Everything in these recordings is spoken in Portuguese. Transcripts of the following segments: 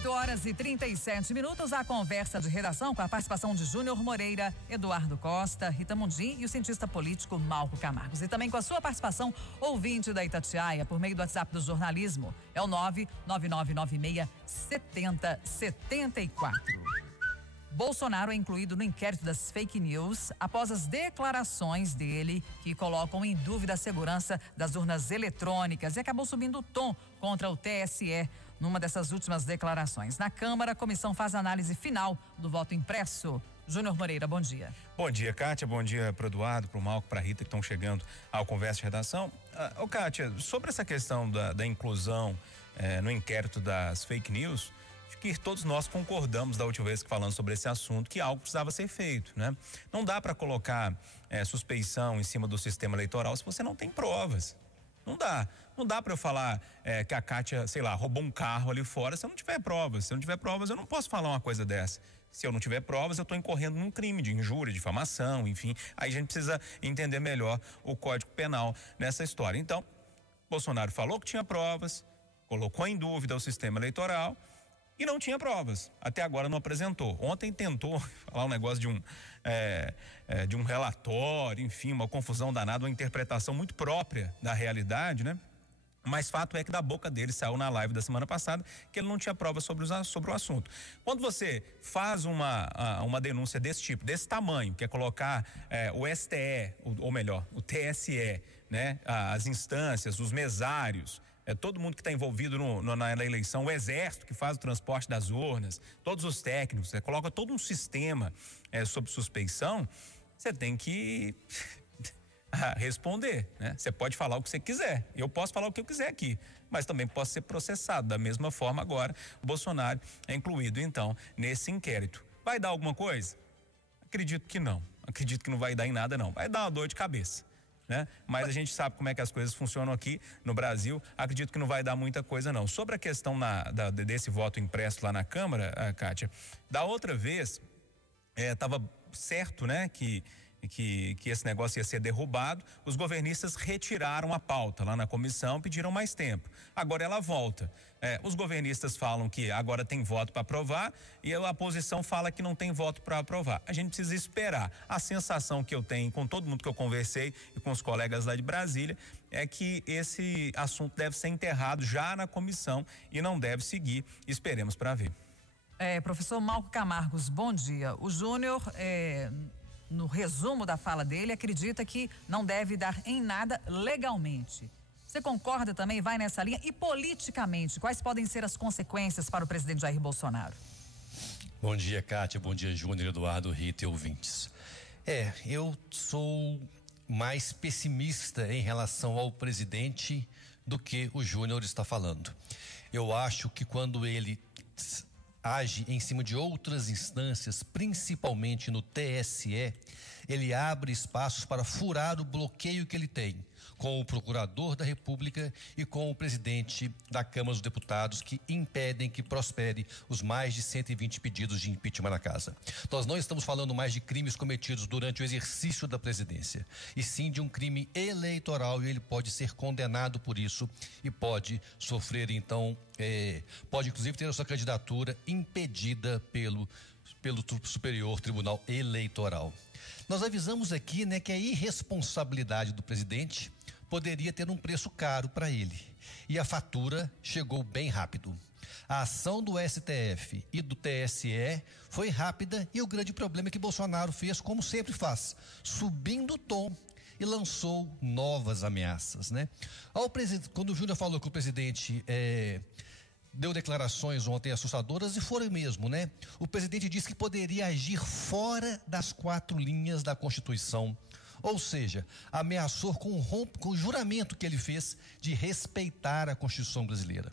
8h37, a conversa de redação com a participação de Júnior Moreira, Eduardo Costa, Rita Mundim e o cientista político Malco Camargos. E também com a sua participação, ouvinte da Itatiaia, por meio do WhatsApp do jornalismo. É o 999967074. Bolsonaro é incluído no inquérito das fake news após as declarações dele que colocam em dúvida a segurança das urnas eletrônicas e acabou subindo o tom contra o TSE numa dessas últimas declarações. Na Câmara, a comissão faz a análise final do voto impresso. Júnior Moreira, bom dia. Bom dia, Kátia, bom dia pro Eduardo, pro Malco, pra Rita que estão chegando ao Conversa de Redação. Kátia, sobre essa questão da inclusão no inquérito das fake news, que todos nós concordamos da última vez que falamos sobre esse assunto, que algo precisava ser feito, né? Não dá para colocar suspeição em cima do sistema eleitoral se você não tem provas. Não dá para eu falar que a Kátia, sei lá, roubou um carro ali fora se eu não tiver provas. Se eu não tiver provas, eu não posso falar uma coisa dessa. Se eu não tiver provas, eu estou incorrendo num crime de injúria, difamação, enfim. Aí a gente precisa entender melhor o Código Penal nessa história. Então, Bolsonaro falou que tinha provas, colocou em dúvida o sistema eleitoral e não tinha provas. Até agora não apresentou. Ontem tentou falar um negócio de um relatório, enfim, uma confusão danada, uma interpretação muito própria da realidade, né? Mas fato é que da boca dele saiu na live da semana passada que ele não tinha provas sobre o assunto. Quando você faz uma denúncia desse tipo, desse tamanho, que é colocar o STE, ou melhor, o TSE, né? As instâncias, os mesários, todo mundo que está envolvido na eleição, o exército que faz o transporte das urnas, todos os técnicos, coloca todo um sistema sob suspeição, você tem que responder, né? Você pode falar o que você quiser, eu posso falar o que eu quiser aqui, mas também posso ser processado. Da mesma forma agora, o Bolsonaro é incluído então nesse inquérito. Vai dar alguma coisa? Acredito que não vai dar em nada não, vai dar uma dor de cabeça, né? Mas a gente sabe como é que as coisas funcionam aqui no Brasil, acredito que não vai dar muita coisa não. Sobre a questão desse voto impresso lá na Câmara, Kátia, da outra vez estava certo, né, que esse negócio ia ser derrubado, os governistas retiraram a pauta lá na comissão, pediram mais tempo. Agora ela volta. Os governistas falam que agora tem voto para aprovar e a oposição fala que não tem voto para aprovar. A gente precisa esperar. A sensação que eu tenho com todo mundo que eu conversei e com os colegas lá de Brasília é que esse assunto deve ser enterrado já na comissão e não deve seguir. Esperemos para ver. Professor Malco Camargos, bom dia. O Júnior, no resumo da fala dele, acredita que não deve dar em nada legalmente. Você concorda também, vai nessa linha? E politicamente, quais podem ser as consequências para o presidente Jair Bolsonaro? Bom dia, Kátia, bom dia, Júnior, Eduardo, Rita e ouvintes. Eu sou mais pessimista em relação ao presidente do que o Júnior está falando. Eu acho que quando ele age em cima de outras instâncias, principalmente no TSE, ele abre espaços para furar o bloqueio que ele tem com o procurador da República e com o presidente da Câmara dos Deputados, que impedem que prospere os mais de 120 pedidos de impeachment na casa. Nós não estamos falando mais de crimes cometidos durante o exercício da presidência, e sim de um crime eleitoral, e ele pode ser condenado por isso e pode sofrer então, pode inclusive ter a sua candidatura impedida pelo Superior Tribunal Eleitoral. Nós avisamos aqui, né, que a irresponsabilidade do presidente poderia ter um preço caro para ele. E a fatura chegou bem rápido. A ação do STF e do TSE foi rápida e o grande problema é que Bolsonaro fez como sempre faz, subindo o tom e lançou novas ameaças, né? Quando o Júnior falou que o presidente deu declarações ontem assustadoras, e foram mesmo, né? O presidente disse que poderia agir fora das 4 linhas da Constituição. Ou seja, ameaçou com o juramento que ele fez de respeitar a Constituição brasileira.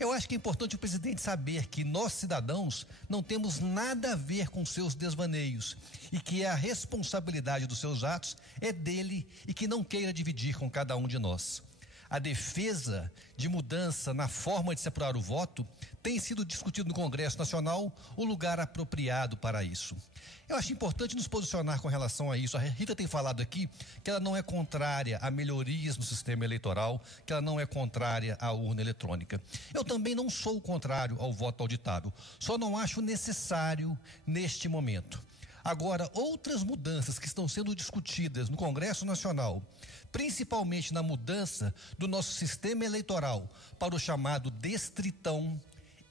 Eu acho que é importante o presidente saber que nós, cidadãos, não temos nada a ver com seus desvaneios e que a responsabilidade dos seus atos é dele e que não queira dividir com cada um de nós. a defesa de mudança na forma de se apurar o voto, tem sido discutido no Congresso Nacional o lugar apropriado para isso. Eu acho importante nos posicionar com relação a isso. A Rita tem falado aqui que ela não é contrária a melhorias no sistema eleitoral, que ela não é contrária à urna eletrônica. Eu também não sou contrário ao voto auditável, só não acho necessário neste momento. Agora, outras mudanças que estão sendo discutidas no Congresso Nacional, principalmente na mudança do nosso sistema eleitoral para o chamado destritão,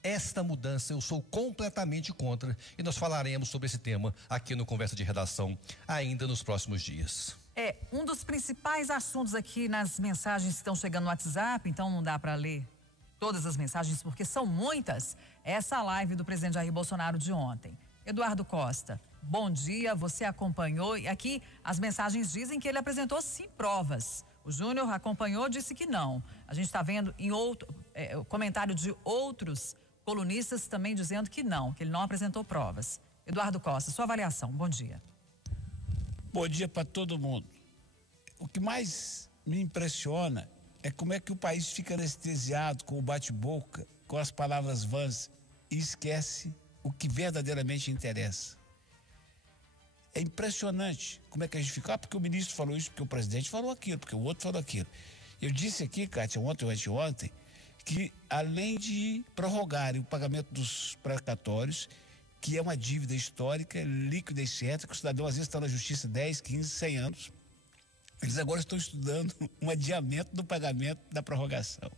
esta mudança eu sou completamente contra e nós falaremos sobre esse tema aqui no Conversa de Redação ainda nos próximos dias. Um dos principais assuntos aqui nas mensagens que estão chegando no WhatsApp, então não dá para ler todas as mensagens porque são muitas, essa live do presidente Jair Bolsonaro de ontem. Eduardo Costa, bom dia, você acompanhou e aqui as mensagens dizem que ele apresentou sim provas. O Júnior acompanhou, disse que não. A gente está vendo em outro comentário de outros colunistas também dizendo que ele não apresentou provas. Eduardo Costa, sua avaliação, bom dia. Bom dia para todo mundo. O que mais me impressiona é como é que o país fica anestesiado com o bate-boca, com as palavras vãs e esquece o que verdadeiramente interessa. É impressionante como é que a gente fica, porque o ministro falou isso, porque o presidente falou aquilo, porque o outro falou aquilo. Eu disse aqui, Kátia, ontem ou anteontem, que além de prorrogarem o pagamento dos precatórios, que é uma dívida histórica, líquida e certa, que o cidadão às vezes está na justiça 10, 15, 100 anos, eles agora estão estudando um adiamento do pagamento da prorrogação.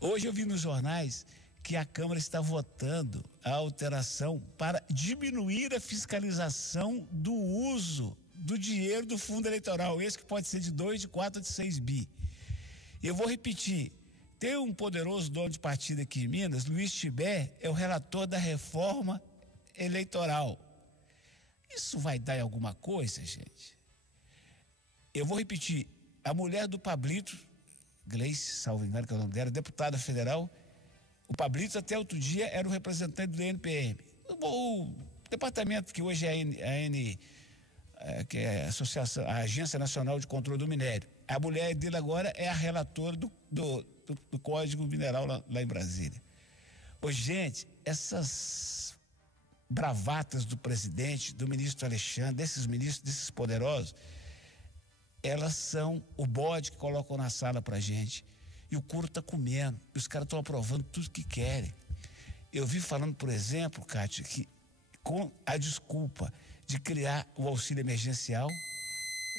Hoje eu vi nos jornais que a Câmara está votando a alteração para diminuir a fiscalização do uso do dinheiro do fundo eleitoral, esse que pode ser de 2, de 4 ou de 6 bi. Eu vou repetir, tem um poderoso dono de partido aqui em Minas, Luiz Tibé, é o relator da reforma eleitoral. Isso vai dar em alguma coisa, gente? Eu vou repetir, a mulher do Pablito, Gleice, salvo engano que é o nome dela, deputada federal, o Pablito até outro dia era o representante do INPM. O departamento que hoje é que é a Agência Nacional de Controle do Minério. A mulher dele agora é a relatora do Código Mineral lá em Brasília. Ô, gente, essas bravatas do presidente, do ministro Alexandre, desses ministros, desses poderosos, elas são o bode que colocam na sala pra gente. E o couro está comendo. E os caras estão aprovando tudo que querem. Eu vi falando, por exemplo, Kátia, que com a desculpa de criar o auxílio emergencial,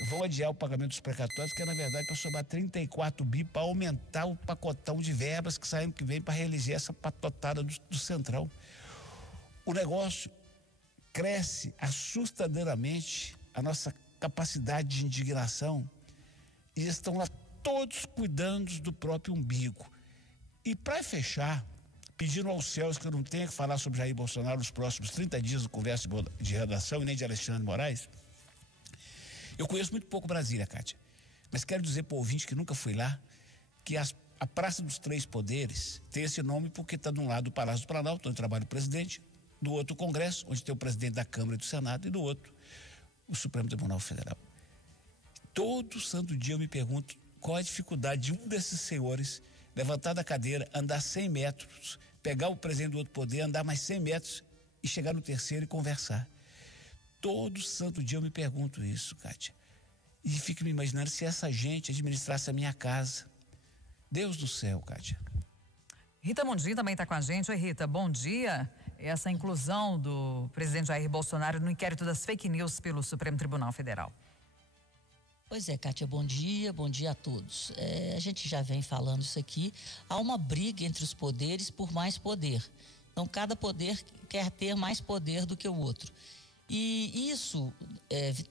vão adiar o pagamento dos precatórios, que é, na verdade, para sobrar 34 bi, para aumentar o pacotão de verbas que saem que vem para reeleger essa patotada do Centrão. O negócio cresce assustadoramente a nossa capacidade de indignação e estão lá todos cuidando do próprio umbigo. E para fechar, pedindo aos céus que eu não tenha que falar sobre Jair Bolsonaro nos próximos 30 dias do Conversa de Redação e nem de Alexandre Moraes, eu conheço muito pouco Brasília, Kátia, mas quero dizer para o ouvinte que nunca fui lá, que a Praça dos Três Poderes tem esse nome porque está de um lado o Palácio do Planalto, onde trabalha o presidente, do outro o Congresso, onde tem o presidente da Câmara e do Senado, e do outro o Supremo Tribunal Federal. Todo santo dia eu me pergunto qual a dificuldade de um desses senhores levantar da cadeira, andar 100 metros, pegar o presidente do outro poder, andar mais 100 metros e chegar no terceiro e conversar. Todo santo dia eu me pergunto isso, Kátia. E fico me imaginando se essa gente administrasse a minha casa. Deus do céu, Kátia. Rita Mundim também está com a gente. Oi, Rita, bom dia. Essa inclusão do presidente Jair Bolsonaro no inquérito das fake news pelo Supremo Tribunal Federal. Pois é, Kátia, bom dia a todos. A gente já vem falando isso aqui, há uma briga entre os poderes por mais poder. Então, cada poder quer ter mais poder do que o outro. E isso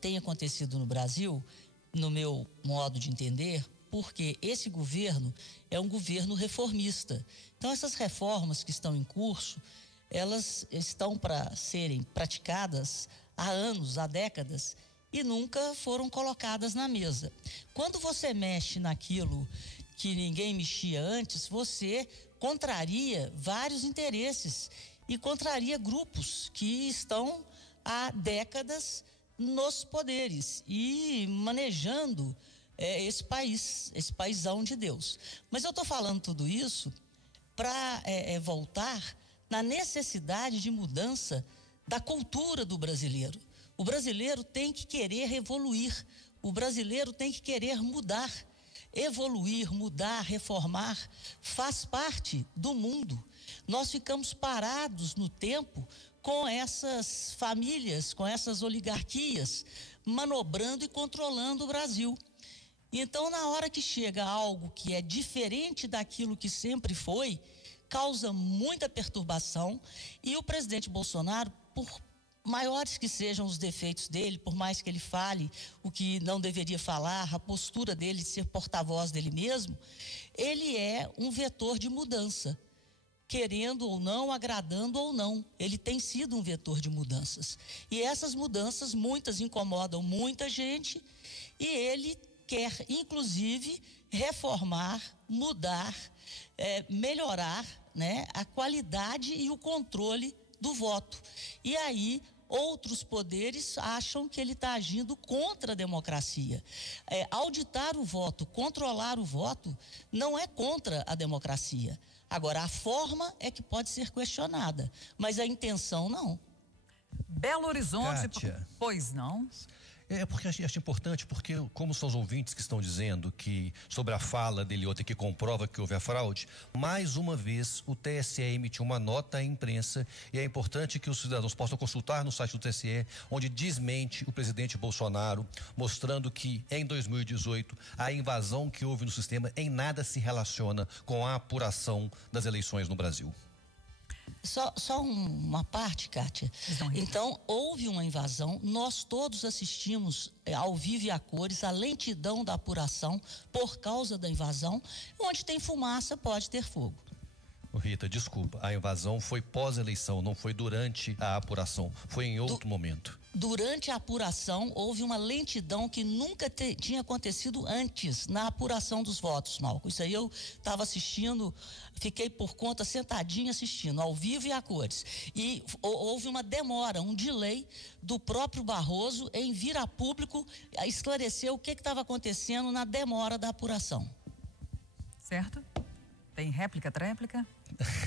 tem acontecido no Brasil, no meu modo de entender, porque esse governo é um governo reformista. Então, essas reformas que estão em curso, elas estão para serem praticadas há anos, há décadas, e nunca foram colocadas na mesa. Quando você mexe naquilo que ninguém mexia antes, você contraria vários interesses e contraria grupos que estão há décadas nos poderes e manejando esse paizão de Deus. Mas eu estou falando tudo isso para voltar na necessidade de mudança da cultura do brasileiro. O brasileiro tem que querer evoluir, o brasileiro tem que querer mudar. Evoluir, mudar, reformar, faz parte do mundo. Nós ficamos parados no tempo com essas famílias, com essas oligarquias, manobrando e controlando o Brasil. Então, na hora que chega algo que é diferente daquilo que sempre foi, causa muita perturbação, e o presidente Bolsonaro, por maiores que sejam os defeitos dele, por mais que ele fale o que não deveria falar, a postura dele de ser porta-voz dele mesmo, ele é um vetor de mudança. Querendo ou não, agradando ou não, ele tem sido um vetor de mudanças. E essas mudanças, muitas incomodam muita gente, e ele quer, inclusive, reformar, mudar, melhorar, né, a qualidade e o controle do voto. E aí, outros poderes acham que ele está agindo contra a democracia. Auditar o voto, controlar o voto, não é contra a democracia. Agora, a forma é que pode ser questionada, mas a intenção não. Belo Horizonte, Kátia, pois não? Porque acho importante, porque como são os ouvintes que estão dizendo que sobre a fala dele ontem que comprova que houve a fraude, mais uma vez o TSE emitiu uma nota à imprensa, e é importante que os cidadãos possam consultar no site do TSE, onde desmente o presidente Bolsonaro, mostrando que em 2018 a invasão que houve no sistema em nada se relaciona com a apuração das eleições no Brasil. Só uma parte, Kátia. Então, houve uma invasão, nós todos assistimos ao vivo e a cores a lentidão da apuração por causa da invasão. Onde tem fumaça, pode ter fogo. Rita, desculpa, a invasão foi pós-eleição, não foi durante a apuração, foi em outro momento. Durante a apuração, houve uma lentidão que nunca tinha acontecido antes na apuração dos votos, Malco. Isso aí eu estava assistindo, fiquei por conta sentadinha assistindo, ao vivo e a cores. E houve uma demora, um delay do próprio Barroso em vir a público a esclarecer o que estava acontecendo na demora da apuração. Certo? Tem réplica, tréplica?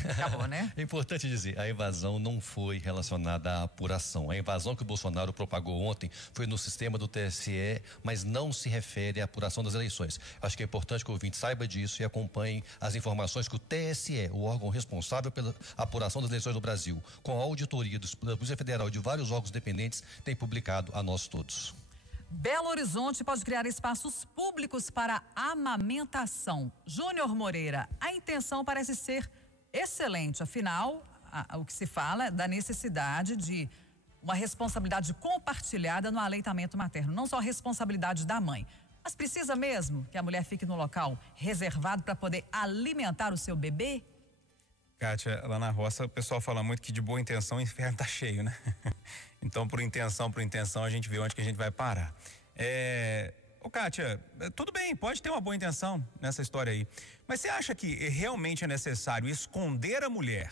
Acabou, né? É importante dizer, a invasão não foi relacionada à apuração. A invasão que o Bolsonaro propagou ontem foi no sistema do TSE, mas não se refere à apuração das eleições. Acho que é importante que o ouvinte saiba disso e acompanhe as informações que o TSE, o órgão responsável pela apuração das eleições do Brasil, com a auditoria da Polícia Federal e de vários órgãos dependentes, tem publicado a nós todos. Belo Horizonte pode criar espaços públicos para amamentação. Júnior Moreira, a intenção parece ser excelente, afinal, o que se fala é da necessidade de uma responsabilidade compartilhada no aleitamento materno, não só a responsabilidade da mãe. Mas precisa mesmo que a mulher fique no local reservado para poder alimentar o seu bebê? Kátia, lá na roça o pessoal fala muito que de boa intenção o inferno tá cheio, né? Então, por intenção, a gente vê onde que a gente vai parar. Kátia, tudo bem, pode ter uma boa intenção nessa história aí. Mas você acha que realmente é necessário esconder a mulher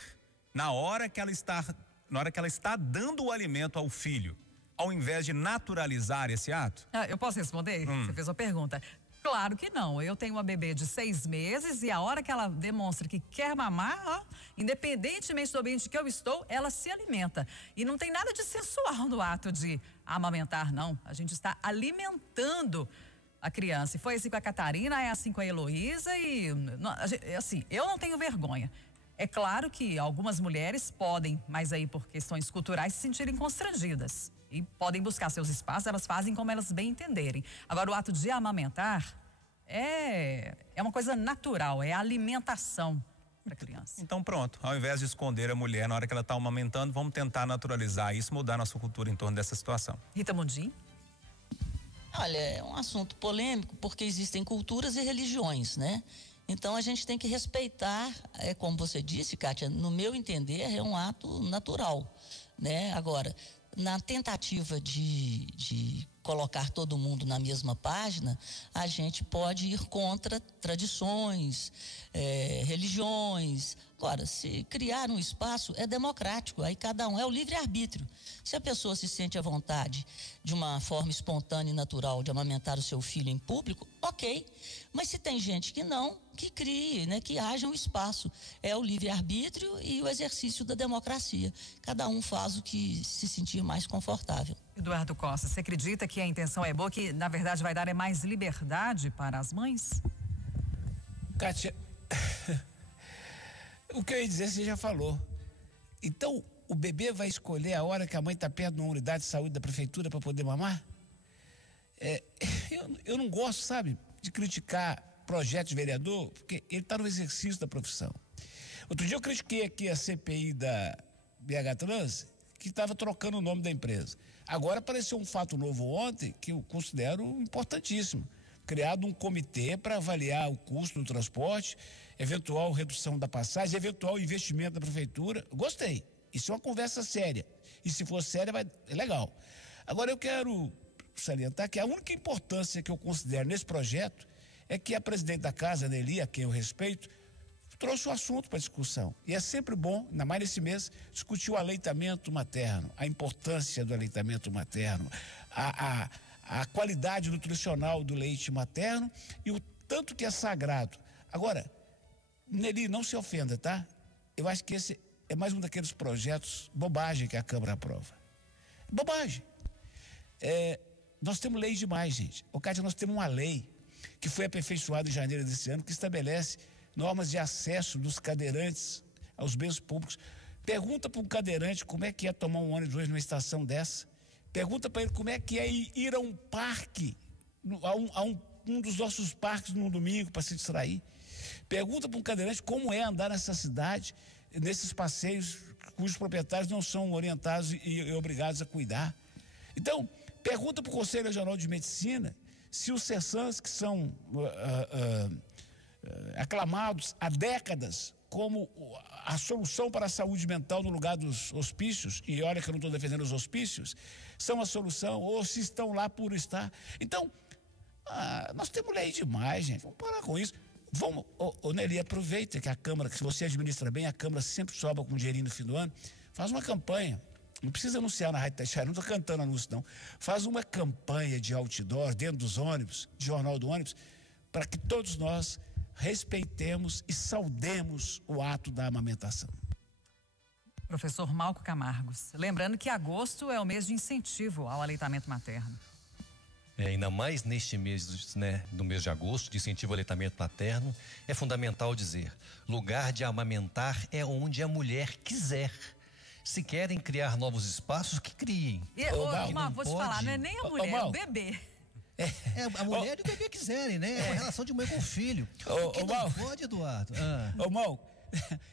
na hora que ela está dando o alimento ao filho, ao invés de naturalizar esse ato? Eu posso responder? Você fez uma pergunta. Claro que não. Eu tenho uma bebê de 6 meses e a hora que ela demonstra que quer mamar, independentemente do ambiente que eu estou, ela se alimenta. E não tem nada de sensual no ato de amamentar, não. A gente está alimentando a criança. E foi assim com a Catarina, é assim com a Heloísa e, assim, eu não tenho vergonha. É claro que algumas mulheres podem, mas aí por questões culturais, se sentirem constrangidas. E podem buscar seus espaços, elas fazem como elas bem entenderem. Agora, o ato de amamentar é uma coisa natural, é a alimentação para a criança. Então pronto, ao invés de esconder a mulher na hora que ela está amamentando, vamos tentar naturalizar isso, mudar nossa cultura em torno dessa situação. Rita Mundim? Olha, é um assunto polêmico porque existem culturas e religiões, né? Então a gente tem que respeitar, como você disse, Kátia, no meu entender é um ato natural, né? Agora, na tentativa de colocar todo mundo na mesma página, a gente pode ir contra tradições, religiões. Agora, se criar um espaço é democrático, aí cada um é o livre-arbítrio. Se a pessoa se sente à vontade de uma forma espontânea e natural de amamentar o seu filho em público, ok. Mas se tem gente que não, que crie, né, que haja um espaço. É o livre-arbítrio e o exercício da democracia. Cada um faz o que se sentir mais confortável. Eduardo Costa, você acredita que a intenção é boa, que na verdade vai dar mais liberdade para as mães? Kátia, o que eu ia dizer você já falou. Então, o bebê vai escolher a hora que a mãe está perto de uma unidade de saúde da prefeitura para poder mamar? Eu não gosto, sabe, de criticar projetos de vereador, porque ele está no exercício da profissão. Outro dia eu critiquei aqui a CPI da BH Trans, que estava trocando o nome da empresa. Agora apareceu um fato novo ontem, que eu considero importantíssimo. Criado um comitê para avaliar o custo do transporte, eventual redução da passagem, eventual investimento da prefeitura. Gostei. Isso é uma conversa séria. E se for séria, é legal. Agora eu quero salientar que a única importância que eu considero nesse projeto é que a presidente da casa, Nelly, a quem eu respeito, trouxe o assunto para discussão. E é sempre bom, ainda mais nesse mês, discutir o aleitamento materno, a importância do aleitamento materno, a qualidade nutricional do leite materno e o tanto que é sagrado. Agora, Nelly, não se ofenda, tá? Eu acho que esse é mais um daqueles projetos bobagem que a Câmara aprova. Bobagem. Nós temos lei demais, gente. Cátia, nós temos uma lei que foi aperfeiçoada em janeiro desse ano, que estabelece normas de acesso dos cadeirantes aos bens públicos. Pergunta para um cadeirante como é que é tomar um ônibus hoje numa estação dessa. Pergunta para ele como é que é ir a um parque, a um dos nossos parques num domingo para se distrair. Pergunta para um cadeirante como é andar nessa cidade, nesses passeios cujos proprietários não são orientados e obrigados a cuidar. Então, pergunta para o Conselho Regional de Medicina se os CESAMs, que são aclamados há décadas como a solução para a saúde mental no lugar dos hospícios, e olha que eu não estou defendendo os hospícios, são a solução, ou se estão lá por estar. Então, nós temos lei demais, gente, vamos parar com isso. Vamos, Nelly, aproveita que a Câmara, que se você administra bem, a Câmara sempre sobra com dinheirinho no fim do ano, faz uma campanha. Não precisa anunciar na Rádio Itatiaia, não estou cantando anúncio, não. Faz uma campanha de outdoor dentro dos ônibus, de jornal do ônibus, para que todos nós respeitemos e saudemos o ato da amamentação. Professor Malco Camargos, lembrando que agosto é o mês de incentivo ao aleitamento materno. Ainda mais neste mês, né, no mês de agosto, de incentivo ao aleitamento materno, é fundamental dizer: lugar de amamentar é onde a mulher quiser. Se querem criar novos espaços, que criem. Vou te falar, não é nem a mulher, é o bebê. A mulher e o bebê quiserem, né? É uma relação de mãe com filho. O não pode, Eduardo. Mal,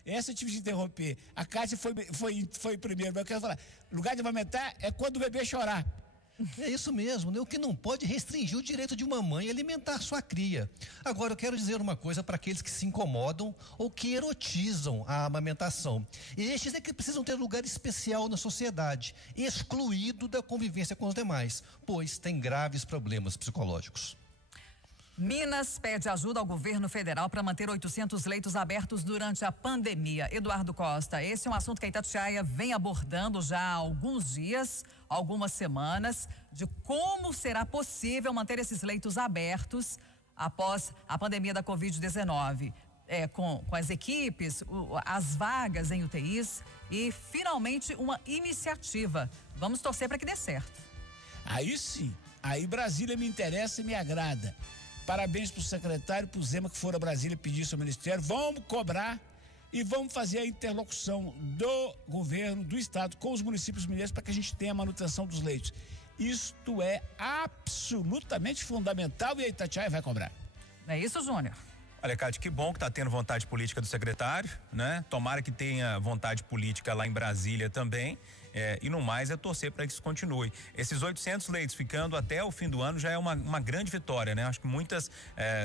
essa eu tive de interromper. A Kátia foi primeiro, mas eu quero falar: lugar de amamentar é quando o bebê chorar. É isso mesmo, né? O que não pode restringir o direito de uma mãe a alimentar sua cria. Agora, eu quero dizer uma coisa para aqueles que se incomodam ou que erotizam a amamentação. Estes é que precisam ter lugar especial na sociedade, excluído da convivência com os demais, pois tem graves problemas psicológicos. Minas pede ajuda ao governo federal para manter 800 leitos abertos durante a pandemia. Eduardo Costa, esse é um assunto que a Itatiaia vem abordando já há alguns dias, algumas semanas, de como será possível manter esses leitos abertos após a pandemia da Covid-19. Com as equipes, as vagas em UTIs e, finalmente, uma iniciativa. Vamos torcer para que dê certo. Aí sim, aí Brasília me interessa e me agrada. Parabéns para o secretário, para o Zema, que foram a Brasília pedir isso ao Ministério. Vamos cobrar e vamos fazer a interlocução do governo, do Estado, com os municípios mineiros para que a gente tenha a manutenção dos leitos. Isto é absolutamente fundamental e a Itatiaia vai cobrar. É isso, Júnior? Olha, Cátia, que bom que está tendo vontade política do secretário, né? Tomara que tenha vontade política lá em Brasília também. e no mais é torcer para que isso continue. Esses 800 leitos ficando até o fim do ano já é uma grande vitória, né? Acho que muitas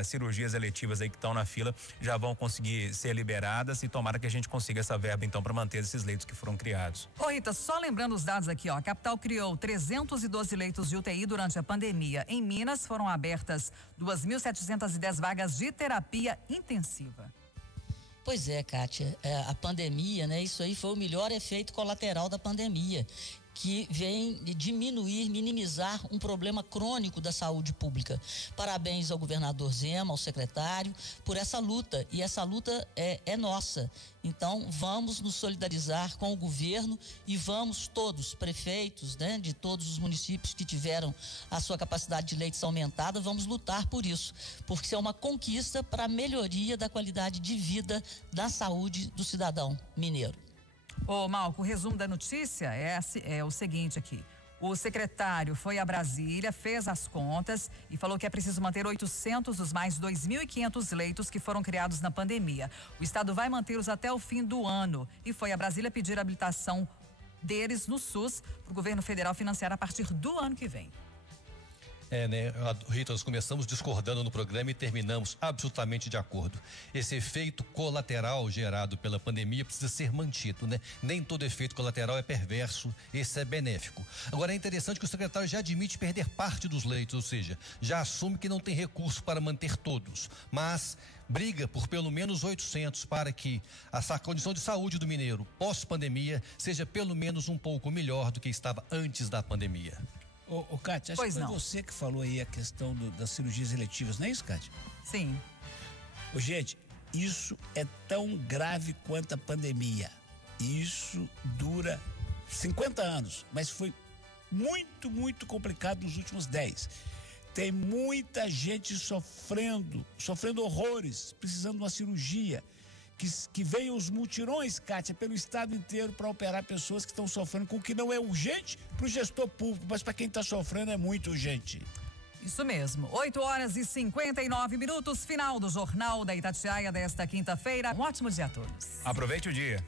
cirurgias eletivas aí que estão na fila já vão conseguir ser liberadas e tomara que a gente consiga essa verba então para manter esses leitos que foram criados. Ô Rita, só lembrando os dados aqui, ó, a capital criou 312 leitos de UTI durante a pandemia. Em Minas foram abertas 2.710 vagas de terapia intensiva. Pois é, Kátia, a pandemia, né? Isso aí foi o melhor efeito colateral da pandemia, que vem diminuir, minimizar um problema crônico da saúde pública. Parabéns ao governador Zema, ao secretário, por essa luta, e essa luta é nossa. Então, vamos nos solidarizar com o governo e vamos todos, prefeitos, né, de todos os municípios que tiveram a sua capacidade de leitos aumentada, vamos lutar por isso, porque isso é uma conquista para a melhoria da qualidade de vida da saúde do cidadão mineiro. Ô, Malco, o resumo da notícia é o seguinte aqui. O secretário foi a Brasília, fez as contas e falou que é preciso manter 800 dos mais 2.500 leitos que foram criados na pandemia. O Estado vai mantê-los até o fim do ano e foi a Brasília pedir a habilitação deles no SUS para o governo federal financiar a partir do ano que vem. Né, Rita, nós começamos discordando no programa e terminamos absolutamente de acordo. Esse efeito colateral gerado pela pandemia precisa ser mantido, né? Nem todo efeito colateral é perverso, esse é benéfico. Agora é interessante que o secretário já admite perder parte dos leitos, ou seja, já assume que não tem recurso para manter todos, mas briga por pelo menos 800 para que essa condição de saúde do mineiro pós-pandemia seja pelo menos um pouco melhor do que estava antes da pandemia. Ô, Kátia, acho que foi você que falou aí a questão das cirurgias eletivas, não é isso, Kátia? Sim. Ô, gente, isso é tão grave quanto a pandemia. Isso dura 50 anos, mas foi muito, muito complicado nos últimos 10. Tem muita gente sofrendo horrores, precisando de uma cirurgia. Que veio os mutirões, Kátia, pelo estado inteiro para operar pessoas que estão sofrendo com o que não é urgente para o gestor público, mas para quem está sofrendo é muito urgente. Isso mesmo. 8h59, final do Jornal da Itatiaia desta quinta-feira. Um ótimo dia a todos. Aproveite o dia.